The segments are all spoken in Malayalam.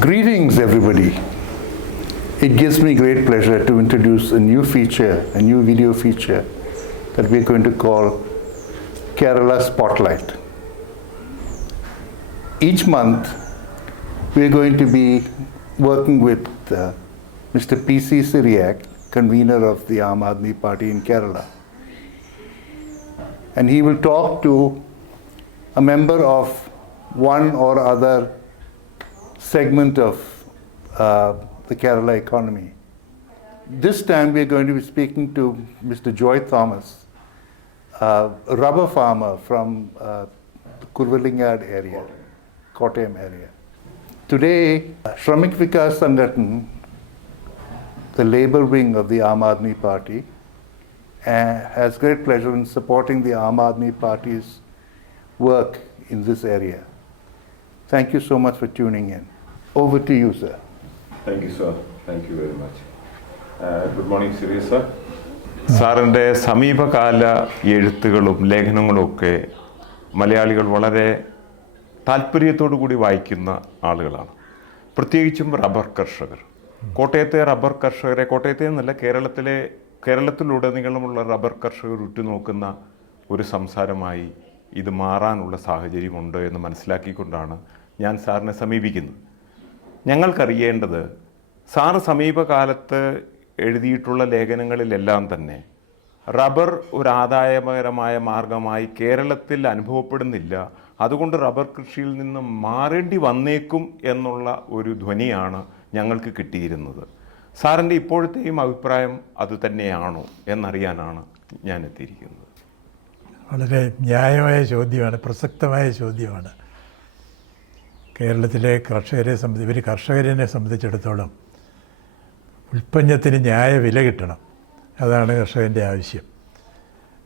Greetings, everybody. It gives me great pleasure to introduce a new feature, a new video feature that we're going to call Kerala Spotlight. Each month, we're going to be working with Mr. P.C. Syriac, convener of the Aam Aadmi Party in Kerala. And he will talk to a member of one or other segment of the Kerala economy. This time we're going to be speaking to Mr. Joy Thomas, a rubber farmer from the Kurvalingad area, Kottayam area. Today, Shramik Vikas Sangathan, the labor wing of the Aam Aadmi Party, has great pleasure in supporting the Aam Aadmi Party's work in this area. Thank you so much for tuning in. Over to you, sir. Thank you, sir. Thank you very much. Good morning, Siri, sir. സാറിൻ്റെ സമീപകാല എഴുത്തുകളും ലേഖനങ്ങളുമൊക്കെ മലയാളികൾ വളരെ താല്പര്യത്തോടു കൂടി വായിക്കുന്ന ആളുകളാണ്. പ്രത്യേകിച്ചും റബ്ബർ കർഷകർ. കോട്ടയത്തെ റബ്ബർ കർഷകരെ, കോട്ടയത്തെ എന്നല്ല കേരളത്തിലുടനീളമുള്ള റബ്ബർ കർഷകർ ഉറ്റുനോക്കുന്ന ഒരു സംസാരമായി ഇത് മാറാനുള്ള സാഹചര്യമുണ്ട് എന്ന് മനസ്സിലാക്കിക്കൊണ്ടാണ് ഞാൻ സാറിനെ സമീപിക്കുന്നത്. ഞങ്ങൾക്കറിയേണ്ടത്, സാറ് സമീപകാലത്ത് എഴുതിയിട്ടുള്ള ലേഖനങ്ങളിലെല്ലാം തന്നെ റബ്ബർ ഒരു ആദായകരമായ മാർഗമായി കേരളത്തിൽ അനുഭവപ്പെടുന്നില്ല, അതുകൊണ്ട് റബ്ബർ കൃഷിയിൽ നിന്ന് മാറേണ്ടി വന്നേക്കും എന്നുള്ള ഒരു ധ്വനിയാണ് ഞങ്ങൾക്ക് കിട്ടിയിരുന്നത്. സാറിൻ്റെ ഇപ്പോഴത്തെയും അഭിപ്രായം അതുതന്നെയാണോ എന്നറിയാനാണ് ഞാൻ എത്തിയിരിക്കുന്നത്. വളരെ ന്യായമായ ചോദ്യമാണ്, പ്രസക്തമായ ചോദ്യമാണ്. കേരളത്തിലെ കർഷകരെ സംബന്ധിച്ചിടത്തോളം ഉൽപ്പന്നത്തിന് ന്യായ വില കിട്ടണം. അതാണ് കർഷകൻ്റെ ആവശ്യം.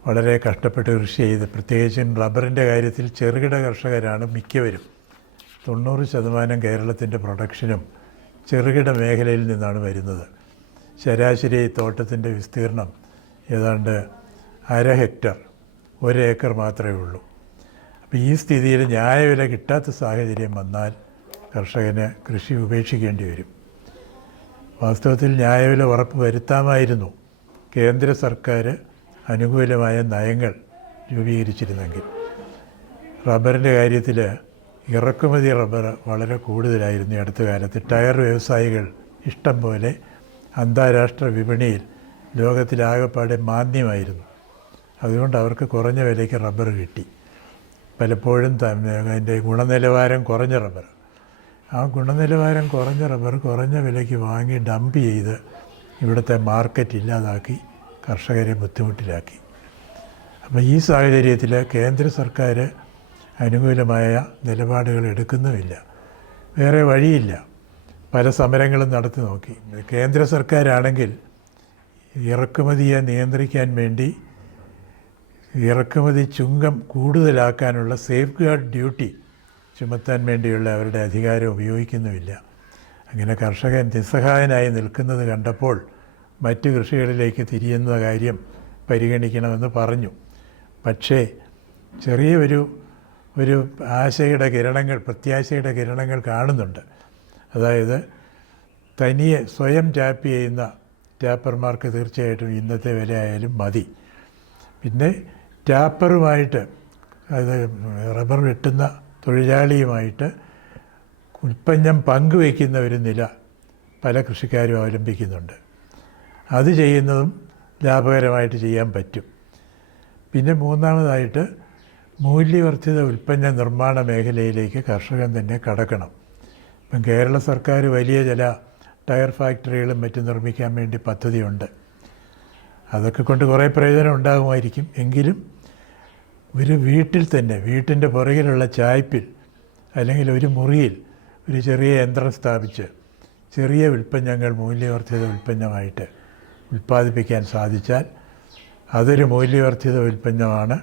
വളരെ കഷ്ടപ്പെട്ട് കൃഷി ചെയ്ത്, പ്രത്യേകിച്ചും റബ്ബറിൻ്റെ കാര്യത്തിൽ ചെറുകിട കർഷകരാണ് മിക്കവരും. 90% കേരളത്തിൻ്റെ പ്രൊഡക്ഷനും ചെറുകിട മേഖലയിൽ നിന്നാണ് വരുന്നത്. ശരാശരി തോട്ടത്തിൻ്റെ വിസ്തീർണം ഏതാണ്ട് 1/2 ഹെക്ടർ, 1 ഏക്കർ മാത്രമേ ഉള്ളൂ. അപ്പോൾ ഈ സ്ഥിതിയിൽ ന്യായവില കിട്ടാത്ത സാഹചര്യം വന്നാൽ കർഷകന് കൃഷി ഉപേക്ഷിക്കേണ്ടി വരും. വാസ്തവത്തിൽ ന്യായവില ഉറപ്പ് വരുത്താമായിരുന്നു കേന്ദ്ര സർക്കാർ അനുകൂലമായ നയങ്ങൾ രൂപീകരിച്ചിരുന്നെങ്കിൽ. റബ്ബറിൻ്റെ കാര്യത്തിൽ ഇറക്കുമതി റബ്ബർ വളരെ കൂടുതലായിരുന്നു ഈ അടുത്ത കാലത്ത്. ടയർ വ്യവസായികൾ ഇഷ്ടം പോലെ അന്താരാഷ്ട്ര വിപണിയിൽ ലോകത്തിലാകെപ്പാടെ മാന്ദ്യമായിരുന്നു. അതുകൊണ്ട് അവർക്ക് കുറഞ്ഞ വിലയ്ക്ക് റബ്ബർ കിട്ടി. പലപ്പോഴും അതിൻ്റെ ഗുണനിലവാരം കുറഞ്ഞ റബ്ബർ, ആ ഗുണനിലവാരം കുറഞ്ഞ റബ്ബർ കുറഞ്ഞ വിലയ്ക്ക് വാങ്ങി ഡംപ് ചെയ്ത് ഇവിടുത്തെ മാർക്കറ്റ് ഇല്ലാതാക്കി കർഷകരെ ബുദ്ധിമുട്ടിലാക്കി. അപ്പോൾ ഈ സാഹചര്യത്തിൽ കേന്ദ്ര സർക്കാർ അനുകൂലമായ നിലപാടുകൾ എടുക്കുന്നുമില്ല. വേറെ വഴിയില്ല. പല സമരങ്ങളും നടത്തി നോക്കി. കേന്ദ്ര സർക്കാരാണെങ്കിൽ ഇറക്കുമതിയെ നിയന്ത്രിക്കാൻ വേണ്ടി ഇറക്കുമതി ചുങ്കം കൂടുതലാക്കാനുള്ള സേഫ് ഗാർഡ് ഡ്യൂട്ടി ചുമത്താൻ വേണ്ടിയുള്ള അവരുടെ അധികാരം ഉപയോഗിക്കുന്നുമില്ല. അങ്ങനെ കർഷകൻ നിസ്സഹായനായി നിൽക്കുന്നത് കണ്ടപ്പോൾ മറ്റ് കൃഷികളിലേക്ക് തിരിയുന്ന കാര്യം പരിഗണിക്കണമെന്ന് പറഞ്ഞു. പക്ഷേ ചെറിയ ഒരു ആശയുടെ കിരണങ്ങൾ, പ്രത്യാശയുടെ കിരണങ്ങൾ കാണുന്നുണ്ട്. അതായത് തനിയെ സ്വയം ടാപ്പ് ചെയ്യുന്ന ടാപ്പർമാർക്ക് തീർച്ചയായിട്ടും ഇന്നത്തെ വില ആയാലും മതി. പിന്നെ ടാപ്പറുമായിട്ട്, അത് റബ്ബർ വെട്ടുന്ന തൊഴിലാളിയുമായിട്ട് ഉൽപ്പന്നം പങ്കുവയ്ക്കുന്ന ഒരു നില പല കൃഷിക്കാരും അവലംബിക്കുന്നുണ്ട്. അത് ചെയ്യുന്നതും ലാഭകരമായിട്ട് ചെയ്യാൻ പറ്റും. പിന്നെ മൂന്നാമതായിട്ട് മൂല്യവർദ്ധിത ഉൽപ്പന്ന നിർമ്മാണ മേഖലയിലേക്ക് കർഷകൻ തന്നെ കടക്കണം. ഇപ്പം കേരള സർക്കാർ വലിയ ചില ടയർ ഫാക്ടറികളും മറ്റും നിർമ്മിക്കാൻ വേണ്ടി പദ്ധതിയുണ്ട്. അതൊക്കെ കൊണ്ട് കുറേ പ്രയോജനം ഉണ്ടാകുമായിരിക്കും. എങ്കിലും ഒരു വീട്ടിൽ തന്നെ, വീട്ടിൻ്റെ പുറകിലുള്ള ചായ്പിൽ അല്ലെങ്കിൽ ഒരു മുറിയിൽ ഒരു ചെറിയ യന്ത്രം സ്ഥാപിച്ച് ചെറിയ ഉൽപ്പന്നങ്ങൾ മൂല്യവർദ്ധിത ഉൽപ്പന്നമായിട്ട് ഉൽപ്പാദിപ്പിക്കാൻ സാധിച്ചാൽ അതൊരു മൂല്യവർദ്ധിത ഉൽപ്പന്നമാണ്.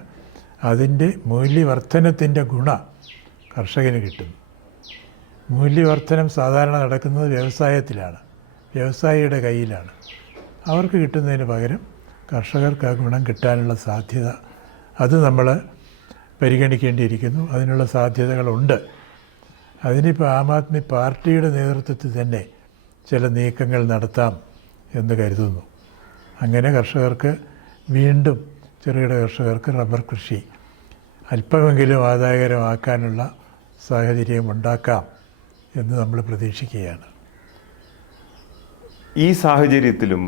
അതിൻ്റെ മൂല്യവർദ്ധനത്തിൻ്റെ കർഷകന് കിട്ടുന്നു. മൂല്യവർദ്ധനം സാധാരണ നടക്കുന്നത് വ്യവസായത്തിലാണ്, വ്യവസായിയുടെ കയ്യിലാണ്. അവർക്ക് കിട്ടുന്നതിന് പകരം കർഷകർക്ക് ആ ഗുണം കിട്ടാനുള്ള സാധ്യത അത് നമ്മൾ പരിഗണിക്കേണ്ടിയിരിക്കുന്നു. അതിനുള്ള സാധ്യതകളുണ്ട്. അതിനിപ്പോൾ ആം ആദ്മി പാർട്ടിയുടെ നേതൃത്വത്തിൽ തന്നെ ചില നീക്കങ്ങൾ നടത്താം എന്ന് കരുതുന്നു. അങ്ങനെ കർഷകർക്ക് വീണ്ടും ചെറുകിട കർഷകർക്ക് റബ്ബർ കൃഷി അല്പമെങ്കിലും ആദായകരമാക്കാനുള്ള സാഹചര്യം ഉണ്ടാക്കാം എന്ന് നമ്മൾ പ്രതീക്ഷിക്കുകയാണ്. ഈ സാഹചര്യത്തിലും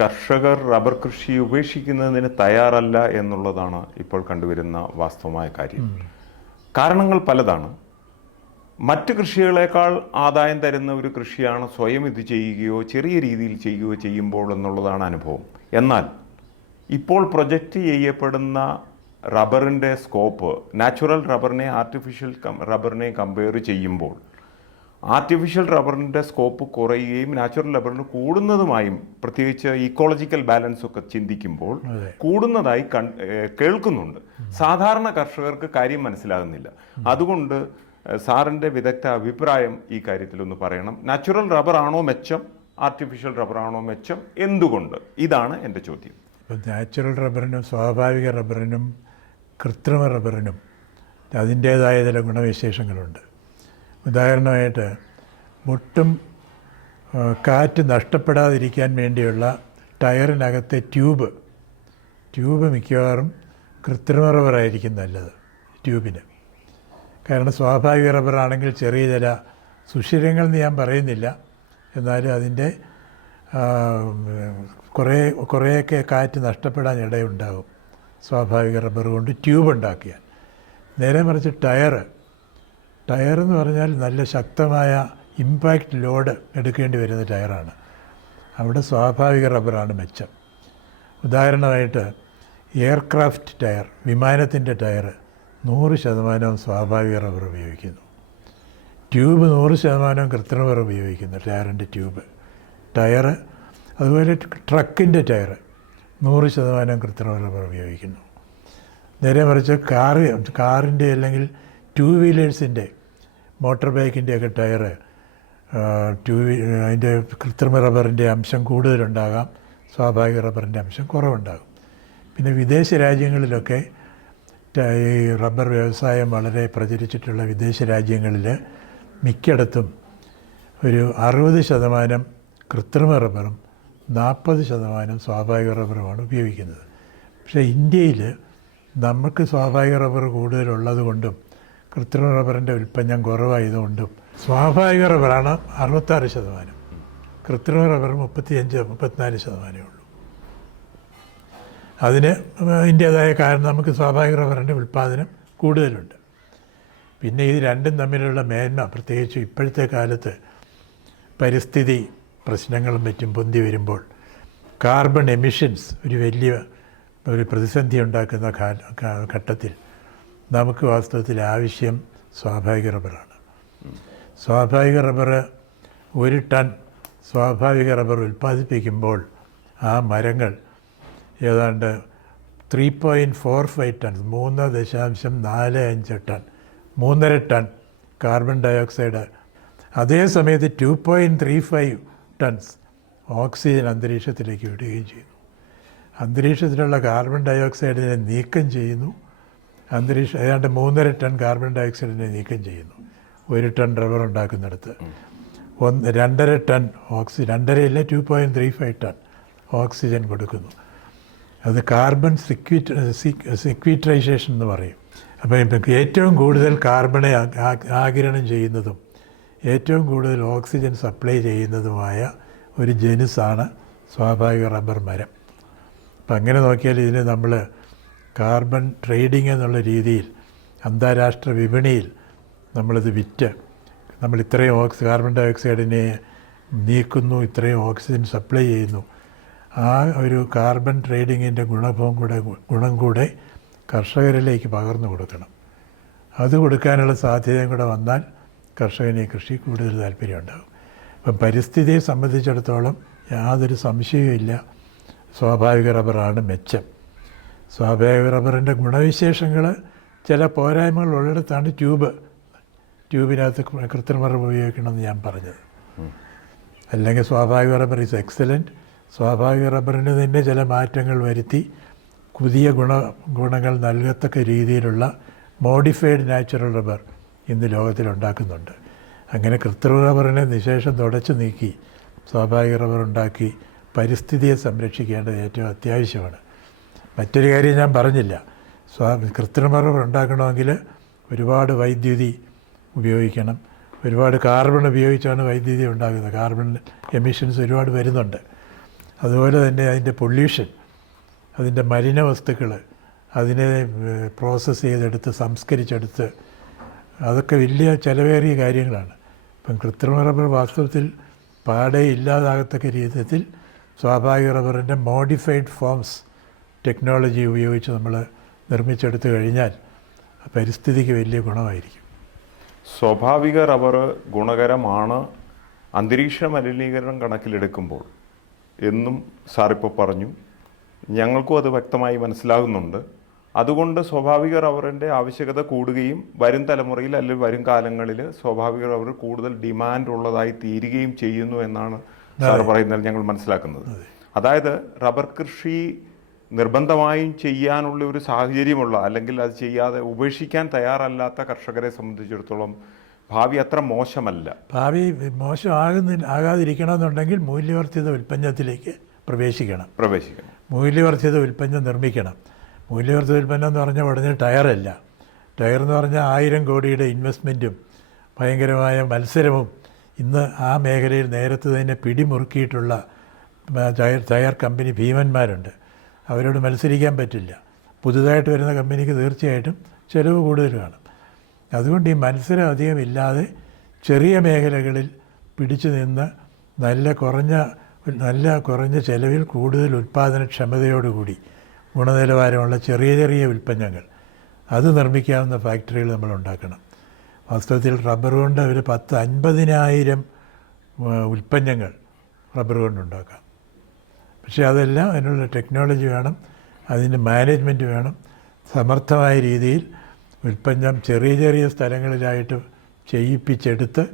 കർഷകർ റബ്ബർ കൃഷി ഉപേക്ഷിക്കുന്നതിന് തയ്യാറല്ല എന്നുള്ളതാണ് ഇപ്പോൾ കണ്ടുവരുന്ന വാസ്തവമായ കാര്യം. കാരണങ്ങൾ പലതാണ്. മറ്റ് കൃഷികളെക്കാൾ ആദായം തരുന്ന ഒരു കൃഷിയാണ് സ്വയം ഇത് ചെയ്യുകയോ ചെറിയ രീതിയിൽ ചെയ്യുകയോ ചെയ്യുമ്പോൾ എന്നുള്ളതാണ് അനുഭവം. എന്നാൽ ഇപ്പോൾ പ്രൊജക്റ്റ് ചെയ്യപ്പെടുന്ന റബ്ബറിൻ്റെ സ്കോപ്പ് നാച്ചുറൽ റബ്ബറിനെ ആർട്ടിഫിഷ്യൽ റബ്ബറിനെ കമ്പയർ ചെയ്യുമ്പോൾ ആർട്ടിഫിഷ്യൽ റബ്ബറിൻ്റെ സ്കോപ്പ് കുറയുകയും നാച്ചുറൽ റബ്ബറിന് കൂടുന്നതുമായും, പ്രത്യേകിച്ച് ഇക്കോളജിക്കൽ ബാലൻസ് ഒക്കെ ചിന്തിക്കുമ്പോൾ കൂടുന്നതായി കേൾക്കുന്നുണ്ട്. സാധാരണ കർഷകർക്ക് കാര്യം മനസ്സിലാകുന്നില്ല. അതുകൊണ്ട് സാറിൻ്റെ വിദഗ്ധ അഭിപ്രായം ഈ കാര്യത്തിലൊന്ന് പറയണം. നാച്ചുറൽ റബ്ബർ ആണോ മെച്ചം, ആർട്ടിഫിഷ്യൽ റബ്ബർ ആണോ മെച്ചം, എന്തുകൊണ്ട്? ഇതാണ് എൻ്റെ ചോദ്യം. ഇപ്പം നാച്ചുറൽ റബ്ബറിനും സ്വാഭാവിക റബ്ബറിനും കൃത്രിമ റബ്ബറിനും അതിൻ്റേതായ ചില ഗുണവിശേഷങ്ങളുണ്ട്. ഉദാഹരണമായിട്ട് ഒട്ടും കാറ്റ് നഷ്ടപ്പെടാതിരിക്കാൻ വേണ്ടിയുള്ള ടയറിനകത്തെ ട്യൂബ് മിക്കവാറും കൃത്രിമ റബ്ബറായിരിക്കും നല്ലത് ട്യൂബിന്. കാരണം സ്വാഭാവിക റബ്ബറാണെങ്കിൽ ചെറിയ ചില സുഷിരങ്ങൾ എന്ന് ഞാൻ പറയുന്നില്ല, എന്നാലും അതിൻ്റെ കുറേയൊക്കെ കാറ്റ് നഷ്ടപ്പെടാൻ ഇടയുണ്ടാകും സ്വാഭാവിക റബ്ബർ കൊണ്ട് ട്യൂബ് ഉണ്ടാക്കിയാൽ. നേരെ മറിച്ച് ടയറെന്ന് പറഞ്ഞാൽ നല്ല ശക്തമായ ഇമ്പാക്റ്റ് ലോഡ് എടുക്കേണ്ടി വരുന്ന ടയറാണ്. അവിടെ സ്വാഭാവിക റബ്ബറാണ് മെച്ചം. ഉദാഹരണമായിട്ട് എയർക്രാഫ്റ്റ് ടയർ, വിമാനത്തിൻ്റെ ടയർ 100% സ്വാഭാവിക റബ്ബർ ഉപയോഗിക്കുന്നു. ട്യൂബ് 100% കൃത്രിമ റബ്ബർ ഉപയോഗിക്കുന്നു. ടയറിൻ്റെ ടയർ അതുപോലെ ട്രക്കിൻ്റെ ടയർ 100% കൃത്രിമ റബ്ബർ ഉപയോഗിക്കുന്നു. നേരെ മറിച്ച് കാറിൻ്റെ അല്ലെങ്കിൽ ടൂ വീലേഴ്സിൻ്റെ മോട്ടോർ ബൈക്കിൻ്റെയൊക്കെ ടയർ അതിൻ്റെ കൃത്രിമ റബ്ബറിൻ്റെ അംശം കൂടുതലുണ്ടാകാം, സ്വാഭാവിക റബ്ബറിൻ്റെ അംശം കുറവുണ്ടാകും. പിന്നെ വിദേശ രാജ്യങ്ങളിലൊക്കെ ഈ റബ്ബർ വ്യവസായം വളരെ പ്രചരിച്ചിട്ടുള്ള വിദേശ രാജ്യങ്ങളിൽ മിക്കയിടത്തും ഒരു 60% കൃത്രിമ റബ്ബറും 40% സ്വാഭാവിക റബ്ബറുമാണ് ഉപയോഗിക്കുന്നത്. പക്ഷേ ഇന്ത്യയിൽ നമുക്ക് സ്വാഭാവിക റബ്ബർ കൂടുതലുള്ളത് കൊണ്ടും കൃത്രിമ റബ്ബറിൻ്റെ ഉൽപ്പന്നം കുറവായതുകൊണ്ടും സ്വാഭാവിക റബ്ബറാണ് 66%, കൃത്രിമ റബ്ബർ 35-34% ഉള്ളൂ. അതിന് അതിൻ്റേതായ കാരണം നമുക്ക് സ്വാഭാവിക റബ്ബറിൻ്റെ ഉൽപ്പാദനം കൂടുതലുണ്ട്. പിന്നെ ഇത് രണ്ടും തമ്മിലുള്ള മേന്മ, പ്രത്യേകിച്ച് ഇപ്പോഴത്തെ കാലത്ത് പരിസ്ഥിതി പ്രശ്നങ്ങളും മറ്റും പൊന്തി വരുമ്പോൾ കാർബൺ എമിഷൻസ് ഒരു പ്രതിസന്ധി ഉണ്ടാക്കുന്ന ഘട്ടത്തിൽ നമുക്ക് വാസ്തവത്തിൽ ആവശ്യം സ്വാഭാവിക റബ്ബറാണ്. സ്വാഭാവിക റബ്ബർ 1 ടൺ സ്വാഭാവിക റബ്ബർ ഉൽപ്പാദിപ്പിക്കുമ്പോൾ ആ മരങ്ങൾ ഏതാണ്ട് 3.45 ton, 3.45 ton, 3.5 ton carbon dioxide, അതേ സമയത്ത് 2.35 ടൺസ് ഓക്സിജൻ അന്തരീക്ഷത്തിലേക്ക് വിടുകയും ചെയ്യുന്നു. അന്തരീക്ഷത്തിലുള്ള കാർബൺ ഡയോക്സൈഡിനെ നീക്കം ചെയ്യുന്നു. ഏതാണ്ട് 3.5 ടൺ കാർബൺ ഡയോക്സൈഡിനെ നീക്കം ചെയ്യുന്നു 1 ടൺ റബ്ബർ ഉണ്ടാക്കുന്നിടത്ത്. 2.5 ടൺ ഓക്സിജൻ, 2.35 ടൺ ഓക്സിജൻ കൊടുക്കുന്നു. അത് കാർബൺ സിക്വിട്രൈസേഷൻ എന്ന് പറയും. അപ്പം ഏറ്റവും കൂടുതൽ കാർബണെ ആഗിരണം ചെയ്യുന്നതും ഏറ്റവും കൂടുതൽ ഓക്സിജൻ സപ്ലൈ ചെയ്യുന്നതുമായ ഒരു ജനുസാണ് സ്വാഭാവിക റബ്ബർ മരം. അപ്പം അങ്ങനെ നോക്കിയാൽ ഇതിന് നമ്മൾ കാർബൺ ട്രേഡിംഗ് എന്നുള്ള രീതിയിൽ അന്താരാഷ്ട്ര വിപണിയിൽ നമ്മളിത് വിറ്റ് നമ്മൾ ഇത്രയും കാർബൺ ഡയോക്സൈഡിനെ നീക്കുന്നു, ഇത്രയും ഓക്സിജൻ സപ്ലൈ ചെയ്യുന്നു. ആ ഒരു കാർബൺ ട്രേഡിങ്ങിൻ്റെ ഗുണം കൂടെ കർഷകരിലേക്ക് പകർന്നു കൊടുക്കണം. അത് കൊടുക്കാനുള്ള സാധ്യതയും കൂടെ വന്നാൽ കർഷകന് ഈ കൃഷി കൂടുതൽ താല്പര്യമുണ്ടാകും. അപ്പം പരിസ്ഥിതിയെ സംബന്ധിച്ചിടത്തോളം യാതൊരു സംശയവുമില്ല, സ്വാഭാവിക റബ്ബറാണ് മെച്ചം. സ്വാഭാവിക റബ്ബറിൻ്റെ ഗുണവിശേഷങ്ങൾ ചില പോരായ്മകൾ ഉള്ളിടത്താണ് ട്യൂബിനകത്ത് കൃത്രിമ റബ്ബർ ഉപയോഗിക്കണമെന്ന് ഞാൻ പറഞ്ഞത്. അല്ലെങ്കിൽ സ്വാഭാവിക റബ്ബർ ഈസ് എക്സലൻറ്റ്. സ്വാഭാവിക റബ്ബറിന് തന്നെ ചില മാറ്റങ്ങൾ വരുത്തി പുതിയ ഗുണങ്ങൾ നൽകത്തക്ക രീതിയിലുള്ള മോഡിഫൈഡ് നാച്ചുറൽ റബ്ബർ ഇന്ന് ലോകത്തിലുണ്ടാക്കുന്നുണ്ട്. അങ്ങനെ കൃത്രിമ റബ്ബറിനെ നിശേഷം തുടച്ചു നീക്കി സ്വാഭാവിക റബ്ബർ ഉണ്ടാക്കി പരിസ്ഥിതിയെ സംരക്ഷിക്കേണ്ടത് ഏറ്റവും അത്യാവശ്യമാണ്. മറ്റൊരു കാര്യം ഞാൻ പറഞ്ഞില്ല, കൃത്രിമ റബ്ബർ ഉണ്ടാക്കണമെങ്കിൽ ഒരുപാട് വൈദ്യുതി ഉപയോഗിക്കണം, ഒരുപാട് കാർബൺ ഉപയോഗിച്ചാണ് വൈദ്യുതി ഉണ്ടാകുന്നത്. കാർബൺ എമിഷൻസ് ഒരുപാട് വരുന്നുണ്ട്. അതുപോലെ തന്നെ അതിൻ്റെ പൊല്യൂഷൻ, അതിൻ്റെ മലിന വസ്തുക്കൾ, അതിനെ പ്രോസസ്സ് ചെയ്തെടുത്ത് സംസ്കരിച്ചെടുത്ത് അതൊക്കെ വലിയ ചിലവേറിയ കാര്യങ്ങളാണ്. ഇപ്പം കൃത്രിമ റബ്ബർ വാസ്തവത്തിൽ പാടെ ഇല്ലാതാകത്തക്ക രീതിയിൽ സ്വാഭാവിക റബ്ബറിൻ്റെ മോഡിഫൈഡ് ഫോംസ് ടെക്നോളജി ഉപയോഗിച്ച് നമ്മൾ നിർമ്മിച്ചെടുത്തു കഴിഞ്ഞാൽ പരിസ്ഥിതിക്ക് വലിയ ഗുണമായിരിക്കും. സ്വാഭാവിക റബ്ബർ ഗുണകരമാണ് അന്തരീക്ഷ മലിനീകരണം കണക്കിലെടുക്കുമ്പോൾ എന്നും സാറിപ്പോൾ പറഞ്ഞു. ഞങ്ങൾക്കും അത് വ്യക്തമായി മനസ്സിലാകുന്നുണ്ട്. അതുകൊണ്ട് സ്വാഭാവിക റബ്ബറിൻ്റെ ആവശ്യകത കൂടുകയും വരും തലമുറയിൽ അല്ലെങ്കിൽ വരും കാലങ്ങളിൽ സ്വാഭാവിക റബ്ബർ കൂടുതൽ ഡിമാൻഡ് ഉള്ളതായി തീരുകയും ചെയ്യുന്നു എന്നാണ് സാർ പറയുന്നത് ഞങ്ങൾ മനസ്സിലാക്കുന്നത്. അതായത് റബ്ബർ കൃഷി നിർബന്ധമായും ചെയ്യാനുള്ള ഒരു സാഹചര്യമുള്ള, അല്ലെങ്കിൽ അത് ചെയ്യാതെ ഉപേക്ഷിക്കാൻ തയ്യാറല്ലാത്ത കർഷകരെ സംബന്ധിച്ചിടത്തോളം ഭാവി അത്ര മോശമല്ല. ഭാവി ആകാതിരിക്കണമെന്നുണ്ടെങ്കിൽ മൂല്യവർദ്ധിത ഉൽപ്പന്നത്തിലേക്ക് പ്രവേശിക്കണം. മൂല്യവർദ്ധിത ഉൽപ്പന്നം നിർമ്മിക്കണം. മൂല്യവർദ്ധിത ഉൽപ്പന്നം എന്ന് പറഞ്ഞാൽ ഉടനെ ടയറല്ല. ടയർ എന്ന് പറഞ്ഞാൽ 1000 കോടിയുടെ ഇൻവെസ്റ്റ്മെൻറ്റും ഭയങ്കരമായ മത്സരവും ഇന്ന് ആ മേഖലയിൽ നേരത്തെ തന്നെ പിടിമുറുക്കിയിട്ടുള്ള ടയർ കമ്പനി ഭീമന്മാരുണ്ട്. അവരോട് മത്സരിക്കാൻ പറ്റില്ല. പുതുതായിട്ട് വരുന്ന കമ്പനിക്ക് തീർച്ചയായിട്ടും ചിലവ് കൂടുതൽ കാണും. അതുകൊണ്ട് ഈ മത്സരം അധികം ഇല്ലാതെ ചെറിയ മേഖലകളിൽ പിടിച്ചു നിന്ന് നല്ല കുറഞ്ഞ ചിലവിൽ കൂടുതൽ ഉൽപ്പാദനക്ഷമതയോടുകൂടി ഗുണനിലവാരമുള്ള ചെറിയ ചെറിയ ഉൽപ്പന്നങ്ങൾ അത് നിർമ്മിക്കാവുന്ന ഫാക്ടറികൾ നമ്മൾ ഉണ്ടാക്കണം. വാസ്തവത്തിൽ റബ്ബർ കൊണ്ട് ഒരു 50,000 ഉൽപ്പന്നങ്ങൾ റബ്ബർ കൊണ്ടുണ്ടാക്കാം. പക്ഷേ അതെല്ലാം അതിനുള്ള ടെക്നോളജി വേണം, അതിൻ്റെ മാനേജ്മെൻറ്റ് വേണം. സമർത്ഥമായ രീതിയിൽ ഉൽപ്പന്നം ചെറിയ ചെറിയ സ്ഥലങ്ങളിലായിട്ട് ചെയ്യിപ്പിച്ചെടുത്ത്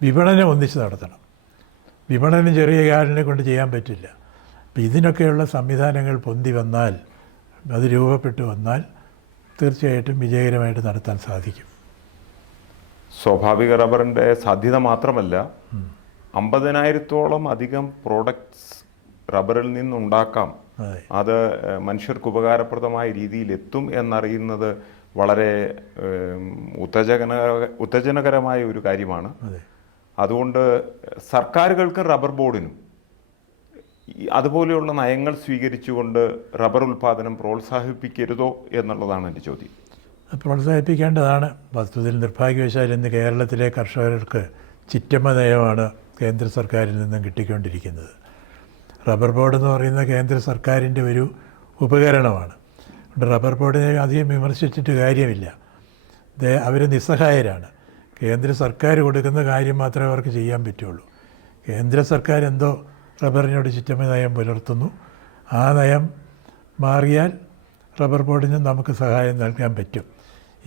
വിപണനം ഒന്നിച്ച് നടത്തണം. വിപണനം ചെറിയ കാലിനെ കൊണ്ട് ചെയ്യാൻ പറ്റില്ല. അപ്പം ഇതിനൊക്കെയുള്ള സംവിധാനങ്ങൾ പൊന്തി വന്നാൽ, അത് രൂപപ്പെട്ടു വന്നാൽ തീർച്ചയായിട്ടും വിജയകരമായിട്ട് നടത്താൻ സാധിക്കും. സ്വാഭാവിക റബ്ബറിൻ്റെ സാധ്യത മാത്രമല്ല, 50,000-ഓളം അധികം പ്രോഡക്ട്സ് റബ്ബറിൽ നിന്നുണ്ടാക്കാം. അത് മനുഷ്യർക്ക് ഉപകാരപ്രദമായ രീതിയിൽ എത്തും എന്നറിയുന്നത് വളരെ ഉത്തേജനകരമായ ഒരു കാര്യമാണ്. അതുകൊണ്ട് സർക്കാരുകൾക്കും റബ്ബർ ബോർഡിനും അതുപോലെയുള്ള നയങ്ങൾ സ്വീകരിച്ചുകൊണ്ട് റബ്ബർ ഉൽപ്പാദനം പ്രോത്സാഹിപ്പിക്കരുതോ എന്നുള്ളതാണ് എൻ്റെ ചോദ്യം. പ്രോത്സാഹിപ്പിക്കേണ്ടതാണ്. വസ്തുതയിൽ നിർഭാഗ്യവശാൽ ഇന്ന് കേരളത്തിലെ കർഷകർക്ക് ചിറ്റമ്മ നയമാണ് കേന്ദ്ര സർക്കാരിൽ നിന്നും കിട്ടിക്കൊണ്ടിരിക്കുന്നത്. റബ്ബർ ബോർഡ് എന്ന് പറയുന്ന കേന്ദ്ര സർക്കാരിൻ്റെ ഒരു ഉപകരണമാണ്. റബ്ബർ ബോർഡിനെ അധികം വിമർശിച്ചിട്ട് കാര്യമില്ല. അവർ നിസ്സഹായരാണ്. കേന്ദ്ര സർക്കാർ കൊടുക്കുന്ന കാര്യം മാത്രമേ അവർക്ക് ചെയ്യാൻ പറ്റുള്ളൂ. കേന്ദ്ര സർക്കാർ എന്തോ റബ്ബറിനോട് ചിറ്റമ്മ നയം പുലർത്തുന്നു. ആ നയം മാറിയാൽ റബ്ബർ ബോർഡിന് നമുക്ക് സഹായം നൽകാൻ പറ്റും.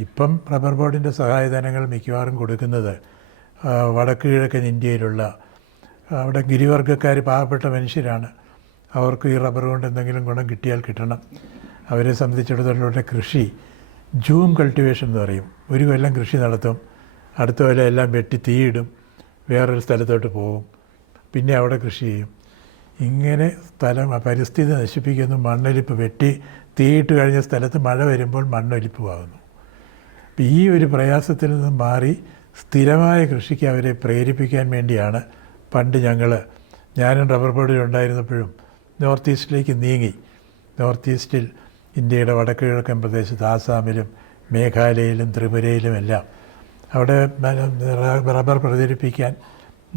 ഇപ്പം റബ്ബർ ബോർഡിൻ്റെ സഹായധനങ്ങൾ മിക്കവാറും കൊടുക്കുന്നത് വടക്ക് കിഴക്കൻ ഇന്ത്യയിലുള്ള അവിടെ ഗിരിവർഗ്ഗക്കാർ പാവപ്പെട്ട മനുഷ്യരാണ്. അവർക്ക് ഈ റബ്ബർ കൊണ്ട് എന്തെങ്കിലും ഗുണം കിട്ടിയാൽ കിട്ടണം. അവരെ സംബന്ധിച്ചിടത്തോളം കൃഷി ജൂം കൾട്ടിവേഷൻ എന്ന് പറയും. ഒരു കൊല്ലം കൃഷി നടത്തും, അടുത്ത കൊല്ലം എല്ലാം വെട്ടി തീയിടും, വേറൊരു സ്ഥലത്തോട്ട് പോകും, പിന്നെ അവിടെ കൃഷി ചെയ്യും. ഇങ്ങനെ പരിസ്ഥിതി നശിപ്പിക്കുന്നു. മണ്ണൊലിപ്പ്, വെട്ടി തീയിട്ട് കഴിഞ്ഞ സ്ഥലത്ത് മഴ വരുമ്പോൾ മണ്ണൊലിപ്പുമാകുന്നു. അപ്പം ഈ ഒരു പ്രയാസത്തിൽ നിന്ന് മാറി സ്ഥിരമായ കൃഷിക്ക് അവരെ പ്രേരിപ്പിക്കാൻ വേണ്ടിയാണ് പണ്ട് ഞാനും റബ്ബർ ബോർഡിൽ ഉണ്ടായിരുന്നപ്പോഴും നോർത്ത് ഈസ്റ്റിലേക്ക് നീങ്ങി. നോർത്ത് ഈസ്റ്റിൽ ഇന്ത്യയുടെ വടക്ക് കിഴക്കൻ പ്രദേശത്ത് ആസാമിലും മേഘാലയയിലും ത്രിപുരയിലുമെല്ലാം അവിടെ റബ്ബർ പ്രചരിപ്പിക്കാൻ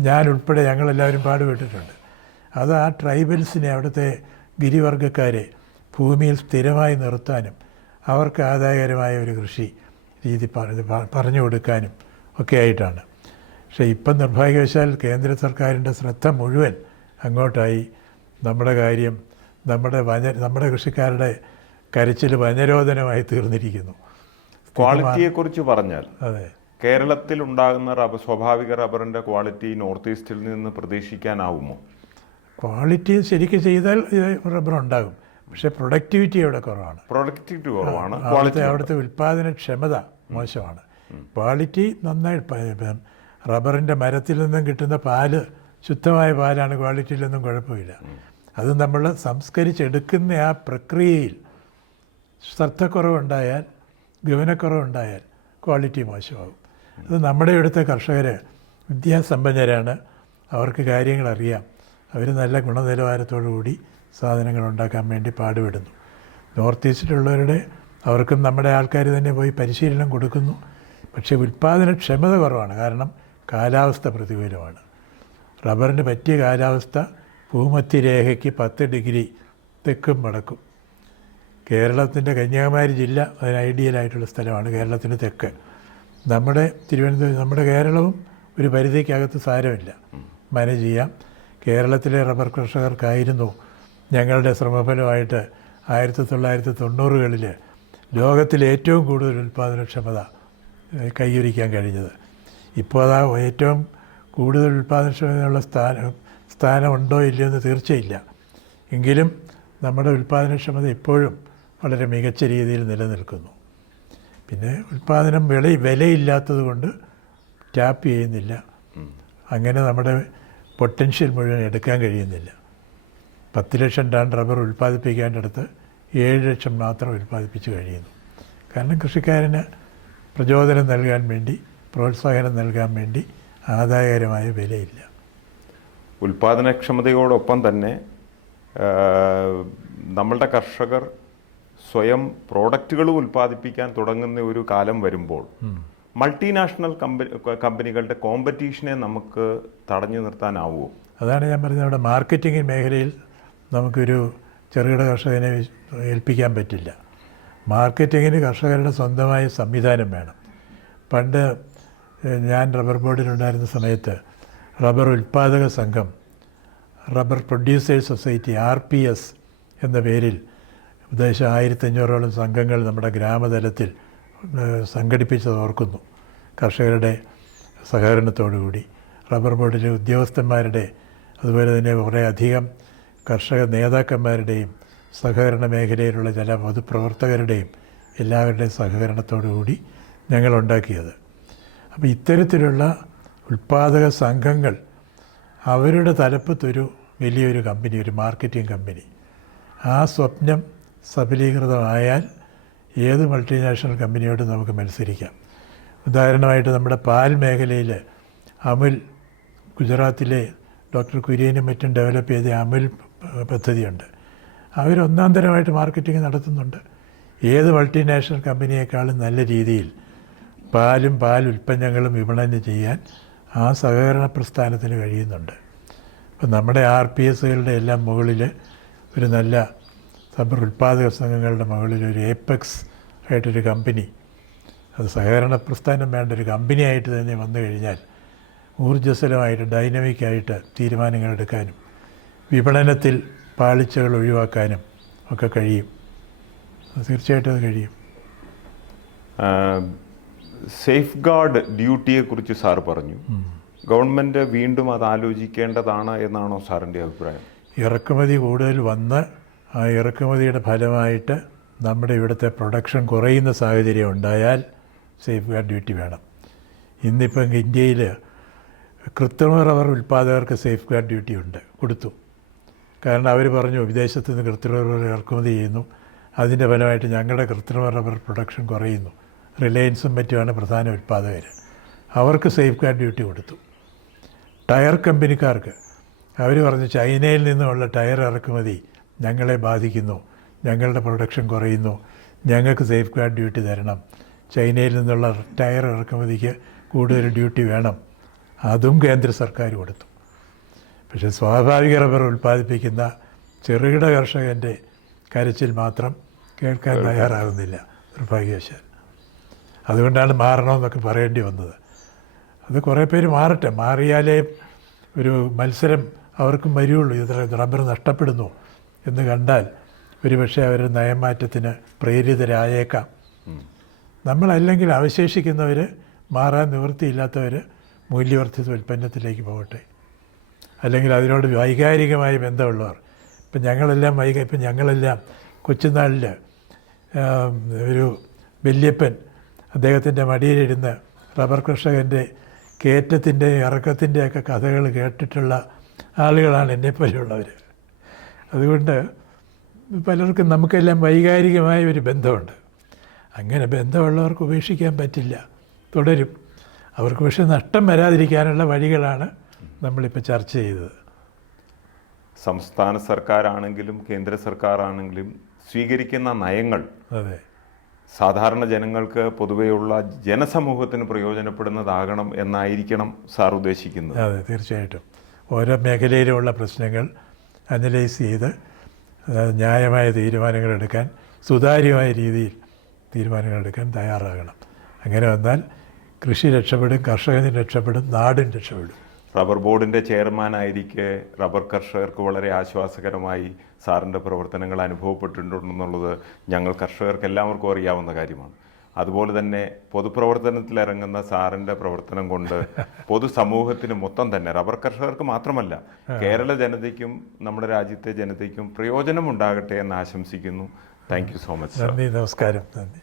ഞാനുൾപ്പെടെ ഞങ്ങളെല്ലാവരും പാടുപെട്ടിട്ടുണ്ട്. അത് ആ ട്രൈബൽസിനെ, അവിടുത്തെ ഗിരിവർഗ്ഗക്കാരെ ഭൂമിയിൽ സ്ഥിരമായി നിർത്താനും അവർക്ക് ആദായകരമായ ഒരു കൃഷി രീതി പറഞ്ഞു കൊടുക്കാനും ഒക്കെ ആയിട്ടാണ്. പക്ഷേ ഇപ്പം നിർഭാഗ്യവശാൽ കേന്ദ്ര സർക്കാരിൻ്റെ ശ്രദ്ധ മുഴുവൻ അങ്ങോട്ടായി. നമ്മുടെ കാര്യം, നമ്മുടെ കൃഷിക്കാരുടെ കരച്ചിൽ വനരോധനമായി തീർന്നിരിക്കുന്നു. ക്വാളിറ്റിയെക്കുറിച്ച് പറഞ്ഞാൽ, അതെ, കേരളത്തിൽ ഉണ്ടാകുന്ന സ്വാഭാവിക റബ്ബറിൻ്റെ ക്വാളിറ്റി നോർത്ത് ഈസ്റ്റിൽ നിന്ന് പ്രതീക്ഷിക്കാനാവുമോ? ക്വാളിറ്റി ശരിക്കും ചെയ്താൽ റബ്ബർ ഉണ്ടാകും. പക്ഷേ പ്രൊഡക്ടിവിറ്റി അവിടെ കുറവാണ്. അവിടുത്തെ ഉൽപ്പാദനക്ഷമത മോശമാണ്. ക്വാളിറ്റി നന്നായി റബ്ബറിൻ്റെ മരത്തിൽ നിന്നും കിട്ടുന്ന പാല് ശുദ്ധമായ പാലാണ്, ക്വാളിറ്റിയിലൊന്നും കുഴപ്പമില്ല. അത് നമ്മൾ സംസ്കരിച്ചെടുക്കുന്ന ആ പ്രക്രിയയിൽ ശ്രദ്ധക്കുറവുണ്ടായാൽ, ഗമനക്കുറവുണ്ടായാൽ ക്വാളിറ്റി മോശമാകും. അത് നമ്മുടെ ഇവിടുത്തെ കർഷകർ വിദ്യാസമ്പന്നരാണ്, അവർക്ക് കാര്യങ്ങൾ അറിയാം, അവർ നല്ല ഗുണനിലവാരത്തോടു കൂടി സാധനങ്ങൾ ഉണ്ടാക്കാൻ വേണ്ടി പാടുപെടുന്നു. നോർത്ത് ഈസ്റ്റിലുള്ളവരുടെ അവർക്കും നമ്മുടെ ആൾക്കാർ തന്നെ പോയി പരിശീലനം കൊടുക്കുന്നു. പക്ഷേ ഉൽപ്പാദനക്ഷമത കുറവാണ്, കാരണം കാലാവസ്ഥ പ്രതികൂലമാണ്. റബ്ബറിന് പറ്റിയ കാലാവസ്ഥ ഭൂമധ്യരേഖയ്ക്ക് 10 ഡിഗ്രി തെക്കും വടക്കും. കേരളത്തിൻ്റെ കന്യാകുമാരി ജില്ല അതിന് ഐഡിയലായിട്ടുള്ള സ്ഥലമാണ്, കേരളത്തിന് തെക്ക്. നമ്മുടെ തിരുവനന്തപുരം, നമ്മുടെ കേരളവും ഒരു പരിധിക്കകത്ത് സാരമില്ല, മാനേജ് ചെയ്യാം. കേരളത്തിലെ റബ്ബർ കർഷകർക്കായിരുന്നു ഞങ്ങളുടെ ശ്രമഫലമായിട്ട് 1990കളിൽ ലോകത്തിലെ ഏറ്റവും കൂടുതൽ ഉൽപ്പാദനക്ഷമത കൈവരിക്കാൻ കഴിഞ്ഞത്. ഇപ്പോൾ അതാ ഏറ്റവും കൂടുതൽ ഉൽപ്പാദനക്ഷമതയുള്ള സ്ഥാനമുണ്ടോ ഇല്ലയോ എന്ന് തീർച്ചയില്ല. എങ്കിലും നമ്മുടെ ഉൽപ്പാദനക്ഷമത ഇപ്പോഴും വളരെ മികച്ച രീതിയിൽ നിലനിൽക്കുന്നു. പിന്നെ ഉൽപ്പാദനം വിലയില്ലാത്തത് കൊണ്ട് ടാപ്പ് ചെയ്യുന്നില്ല, അങ്ങനെ നമ്മുടെ പൊട്ടൻഷ്യൽ മുഴുവൻ എടുക്കാൻ കഴിയുന്നില്ല. 10 ലക്ഷം ടൺ റബ്ബർ ഉൽപ്പാദിപ്പിക്കേണ്ടടുത്ത് 7 ലക്ഷം മാത്രം ഉൽപ്പാദിപ്പിച്ച് കഴിയുന്നു. കാരണം കൃഷിക്കാരന് പ്രചോദനം നൽകാൻ വേണ്ടി, പ്രോത്സാഹനം നൽകാൻ വേണ്ടി ആദായകരമായ വിലയില്ല. ഉൽപ്പാദനക്ഷമതയോടൊപ്പം തന്നെ നമ്മളുടെ കർഷകർ സ്വയം പ്രോഡക്റ്റുകൾ ഉൽപ്പാദിപ്പിക്കാൻ തുടങ്ങുന്ന ഒരു കാലം വരുമ്പോൾ മൾട്ടിനാഷണൽ കമ്പനികളുടെ കോമ്പറ്റീഷനെ നമുക്ക് തടഞ്ഞു നിർത്താനാവുമോ? അതാണ് ഞാൻ പറഞ്ഞത്, നമ്മുടെ മാർക്കറ്റിംഗ് മേഖലയിൽ നമുക്കൊരു ചെറുകിട കർഷകനെ ഏൽപ്പിക്കാൻ പറ്റില്ല. മാർക്കറ്റിങ്ങിന് കർഷകരുടെ സ്വന്തമായ സംവിധാനം വേണം. പണ്ട് ഞാൻ റബ്ബർ ബോർഡിലുണ്ടായിരുന്ന സമയത്ത് റബ്ബർ ഉൽപ്പാദക സംഘം, റബ്ബർ പ്രൊഡ്യൂസേഴ്സ് സൊസൈറ്റി RPS എന്ന പേരിൽ ഏകദേശം 1500ഓളം സംഘങ്ങൾ നമ്മുടെ ഗ്രാമതലത്തിൽ സംഘടിപ്പിച്ചത് ഓർക്കുന്നു. കർഷകരുടെ സഹകരണത്തോടുകൂടി റബ്ബർ ബോർഡിലെ ഉദ്യോഗസ്ഥന്മാരുടെ, അതുപോലെ തന്നെ കുറേ അധികം കർഷക നേതാക്കന്മാരുടെയും സഹകരണ മേഖലയിലുള്ള ചില പൊതുപ്രവർത്തകരുടെയും എല്ലാവരുടെയും സഹകരണത്തോടുകൂടി ഞങ്ങളുണ്ടാക്കിയത്. അപ്പോൾ ഇത്തരത്തിലുള്ള ഉൽപ്പാദക സംഘങ്ങൾ, അവരുടെ തലപ്പത്തൊരു വലിയൊരു കമ്പനി, ഒരു മാർക്കറ്റിംഗ് കമ്പനി, ആ സ്വപ്നം സഫലീകൃതമായാൽ ഏത് മൾട്ടിനാഷണൽ കമ്പനിയോടും നമുക്ക് മത്സരിക്കാം. ഉദാഹരണമായിട്ട് നമ്മുടെ പാൽ മേഖലയിൽ അമുൽ, ഗുജറാത്തിലെ ഡോക്ടർ കുര്യനും മറ്റും ഡെവലപ്പ് ചെയ്ത അമുൽ പദ്ധതിയുണ്ട്. അവരൊന്നാം തരമായിട്ട് മാർക്കറ്റിംഗ് നടത്തുന്നുണ്ട്. ഏത് മൾട്ടിനാഷണൽ കമ്പനിയേക്കാളും നല്ല രീതിയിൽ പാലും പാൽ ഉൽപ്പന്നങ്ങളും വിപണനം ചെയ്യാൻ ആ സഹകരണ പ്രസ്ഥാനത്തിന് കഴിയുന്നുണ്ട്. അപ്പം നമ്മുടെ RPSകളുടെ എല്ലാം മുകളിൽ ഒരു നല്ല റബ്ബർ ഉൽപ്പാദക സംഘങ്ങളുടെ മുകളിൽ ഒരു ഏപ്പെക്സ് ആയിട്ടൊരു കമ്പനി, അത് സഹകരണ പ്രസ്ഥാനം വേണ്ട ഒരു കമ്പനിയായിട്ട് തന്നെ വന്നു കഴിഞ്ഞാൽ ഊർജ്ജസ്വലമായിട്ട് ഡൈനമിക്കായിട്ട് തീരുമാനങ്ങൾ എടുക്കാനും വിപണനത്തിൽ പാളിച്ചകൾ ഒഴിവാക്കാനും ഒക്കെ കഴിയും. തീർച്ചയായിട്ടും അത് കഴിയും. സേഫ് ഗാർഡ് ഡ്യൂട്ടിയെക്കുറിച്ച് സാർ പറഞ്ഞു. ഗവൺമെൻറ് വീണ്ടും അത് ആലോചിക്കേണ്ടതാണ് എന്നാണോ സാറിൻ്റെ അഭിപ്രായം? ഇറക്കുമതി കൂടുതൽ വന്ന് ആ ഇറക്കുമതിയുടെ ഫലമായിട്ട് നമ്മുടെ ഇവിടുത്തെ പ്രൊഡക്ഷൻ കുറയുന്ന സാഹചര്യം ഉണ്ടായാൽ സേഫ് ഗാർഡ് ഡ്യൂട്ടി വേണം. ഇന്നിപ്പം ഇന്ത്യയിൽ കൃത്രിമ റബ്ബർ ഉൽപ്പാദകർക്ക് സേഫ് ഗാർഡ് ഡ്യൂട്ടി കൊടുത്തു. കാരണം അവർ പറഞ്ഞു, വിദേശത്ത് നിന്ന് കൃത്രിമ റബ്ബർ ഇറക്കുമതി ചെയ്യുന്നു, അതിൻ്റെ ഫലമായിട്ട് ഞങ്ങളുടെ കൃത്രിമ റബ്ബർ പ്രൊഡക്ഷൻ കുറയുന്നു. റിലയൻസും മറ്റുമാണ് പ്രധാന ഉൽപ്പാദകർ. അവർക്ക് സേഫ് ഗാർഡ് ഡ്യൂട്ടി കൊടുത്തു. ടയർ കമ്പനിക്കാർക്ക് അവർ പറഞ്ഞു, ചൈനയിൽ നിന്നുമുള്ള ടയർ ഇറക്കുമതി ഞങ്ങളെ ബാധിക്കുന്നു, ഞങ്ങളുടെ പ്രൊഡക്ഷൻ കുറയുന്നു, ഞങ്ങൾക്ക് സേഫ് ഗാർഡ് ഡ്യൂട്ടി തരണം, ചൈനയിൽ നിന്നുള്ള ടയർ ഇറക്കുമതിക്ക് കൂടുതൽ ഡ്യൂട്ടി വേണം. അതും കേന്ദ്ര സർക്കാർ കൊടുത്തു. പക്ഷേ സ്വാഭാവിക റബ്ബർ ഉൽപ്പാദിപ്പിക്കുന്ന ചെറുകിട കർഷകൻ്റെ കരച്ചിൽ മാത്രം കേൾക്കാൻ തയ്യാറാകുന്നില്ല, നിർഭാഗ്യവശാൽ. അതുകൊണ്ടാണ് മാറണമെന്നൊക്കെ പറയേണ്ടി വന്നത്. അത് കുറേ പേര് മാറട്ടെ, മാറിയാലേ ഒരു മത്സരം അവർക്കും വരികയുള്ളൂ. ഇത് റബ്ബർ നഷ്ടപ്പെടുന്നു എന്ന് കണ്ടാൽ ഒരുപക്ഷെ അവർ നയമാറ്റത്തിന് പ്രേരിതരായേക്കാം. നമ്മളല്ലെങ്കിൽ അവശേഷിക്കുന്നവർ, മാറാൻ നിവൃത്തിയില്ലാത്തവർ മൂല്യവർദ്ധിത ഉൽപ്പന്നത്തിലേക്ക് പോകട്ടെ. അല്ലെങ്കിൽ അതിനോട് വൈകാരികമായ ബന്ധമുള്ളവർ, ഇപ്പം ഞങ്ങളെല്ലാം കൊച്ചുനാളിൽ ഒരു വല്യപ്പൻ അദ്ദേഹത്തിൻ്റെ മടിയിലിരുന്ന് റബ്ബർ കർഷകൻ്റെ കയറ്റത്തിൻ്റെയും ഇറക്കത്തിൻ്റെയൊക്കെ കഥകൾ കേട്ടിട്ടുള്ള ആളുകളാണ് എന്നെപ്പോലെയുള്ളവർ. അതുകൊണ്ട് പലർക്കും നമുക്കെല്ലാം വൈകാരികമായ ഒരു ബന്ധമുണ്ട്. അങ്ങനെ ബന്ധമുള്ളവർക്ക് ഉപേക്ഷിക്കാൻ പറ്റില്ല, തുടരും. അവർക്ക് പക്ഷേ നഷ്ടം വരാതിരിക്കാനുള്ള വഴികളാണ് നമ്മളിപ്പോൾ ചർച്ച ചെയ്തത്. സംസ്ഥാന സർക്കാരാണെങ്കിലും കേന്ദ്ര സർക്കാരാണെങ്കിലും സ്വീകരിക്കുന്ന നയങ്ങൾ അതെ, സാധാരണ ജനങ്ങൾക്ക് പൊതുവെയുള്ള ജനസമൂഹത്തിന് പ്രയോജനപ്പെടുന്നതാകണം എന്നായിരിക്കണം സാർ ഉദ്ദേശിക്കുന്നത്. അതെ, തീർച്ചയായിട്ടും. ഓരോ മേഖലയിലുമുള്ള പ്രശ്നങ്ങൾ അനലൈസ് ചെയ്ത് ന്യായമായ തീരുമാനങ്ങൾ എടുക്കാൻ, സുതാര്യമായ രീതിയിൽ തീരുമാനങ്ങൾ എടുക്കാൻ തയ്യാറാകണം. അങ്ങനെ വന്നാൽ കൃഷി രക്ഷപ്പെടും, കർഷകന് രക്ഷപ്പെടും, നാടും രക്ഷപ്പെടും. റബ്ബർ ബോർഡിൻ്റെ ചെയർമാനായിരിക്കെ റബ്ബർ കർഷകർക്ക് വളരെ ആശ്വാസകരമായി സാറിൻ്റെ പ്രവർത്തനങ്ങൾ അനുഭവപ്പെട്ടിട്ടുണ്ടെന്നുള്ളത് ഞങ്ങൾ കർഷകർക്ക് എല്ലാവർക്കും അറിയാവുന്ന കാര്യമാണ്. അതുപോലെ തന്നെ പൊതുപ്രവർത്തനത്തിലിറങ്ങുന്ന സാറിൻ്റെ പ്രവർത്തനം കൊണ്ട് പൊതുസമൂഹത്തിന് മൊത്തം തന്നെ, റബ്ബർ കർഷകർക്ക് മാത്രമല്ല, കേരള ജനതയ്ക്കും നമ്മുടെ രാജ്യത്തെ ജനതയ്ക്കും പ്രയോജനമുണ്ടാകട്ടെ എന്ന് ആശംസിക്കുന്നു. Thank you so much. നന്ദി, നമസ്കാരം. നന്ദി.